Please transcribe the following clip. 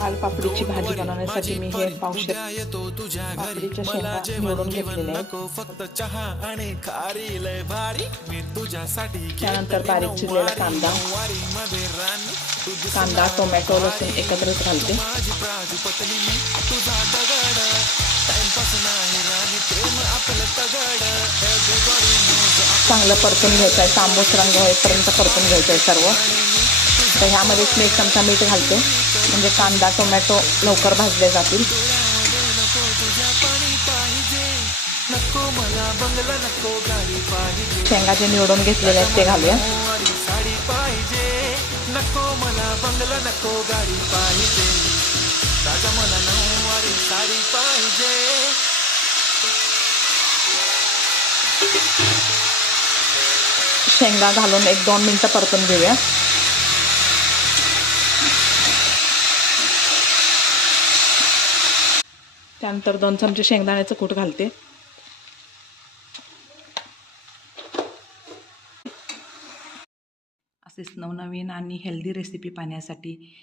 पालपापडीची भाजी बनवण्यासाठी मी हे पावशेर पापडीच्या शेंगा निवडून घेतलेल्या आहेत. त्यानंतर बारीक चिरलेला कांदा, टोमॅटो, लसूण एकत्रित घालते. चांगलं परतून घ्यायचं आहे, तांबूस रंग होईपर्यंत परतून घ्यायचं आहे सर्व. तर ह्यामध्येच मी 1 चमचा मीठ घालते, म्हणजे कांदा टोमॅटो लवकर भाजले जातील. शेंगा जे निवडून घेतलेले आहेत ते घालूया. शेंगा घालून 1-2 मिनिटं परतून घेऊया. त्यानंतर 2 चमचे शेंगदाण्याचं कूट घालते. असेच नवनवीन आणि हेल्दी रेसिपी पाहण्यासाठी